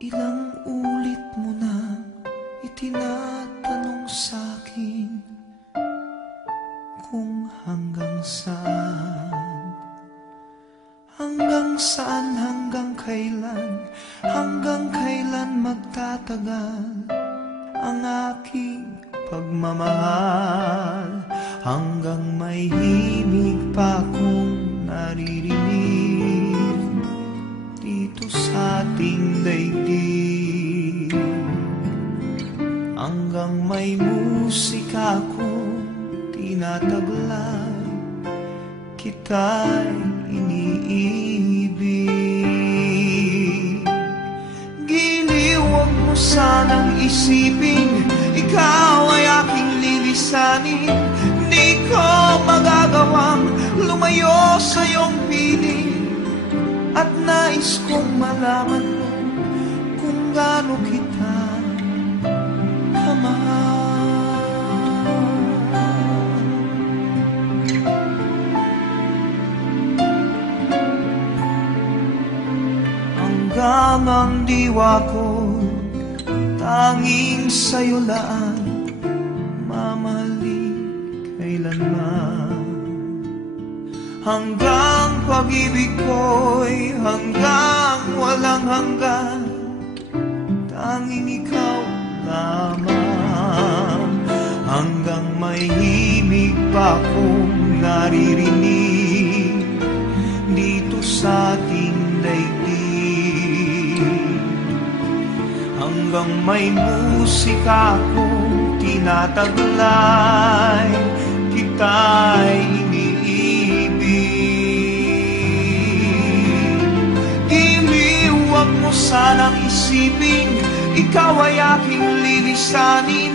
Ilang ulit mo nang itinatanong sa'kin kung hanggang saan, hanggang kailan magtatagal ang aking pagmamahal, hanggang may himig pa akong naririnig dito sa ating daigdig, hanggang may musika akong tinataglay, kita'y iniibig. Giliw, huwag mo sanang isipin ikaw ay aking lilisanin. Di ko magagawang lumayo sa iyong piling, at nais kong malaman mo kung gaano kita kamahal. Hanggang ang diwa ko tanging sa'yo laan, mamahalin kailanman. Hanggang pag-ibig ko'y hanggang walang hanggan, tanging ikaw lamang. Hanggang may himig pa akong naririnig dito sa ating daigdig, hanggang may musika akong tinataglay, kita'y iniibig. Huwag mo sanang isipin ikaw ay aking lilisanin.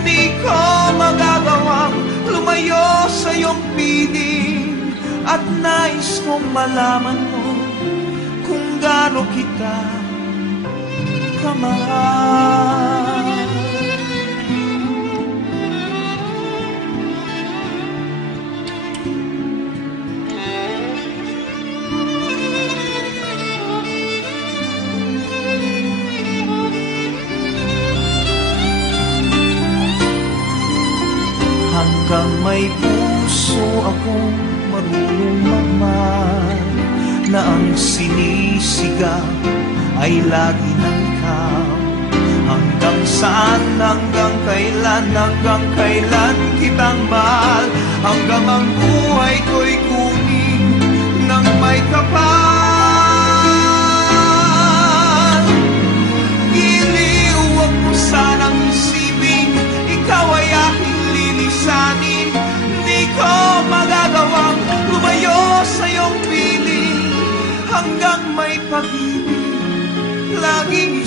Di ko magagawang lumayo sa iyong piling, at nais kong malaman mo kung gaano kita kamahal. Hanggang may puso akong marunong magmahal, na ang sinisigaw ay lagi ng ikaw. Hanggang saan, hanggang kailan kitang mahal, hanggang ang buhay ko'y kunin ng may kapal. Giliw, huwag mo sanang isipin ikaw ay aking lilisanin. Di ko magagawang lumayo sa iyong piling, hanggang may pag-ibig laging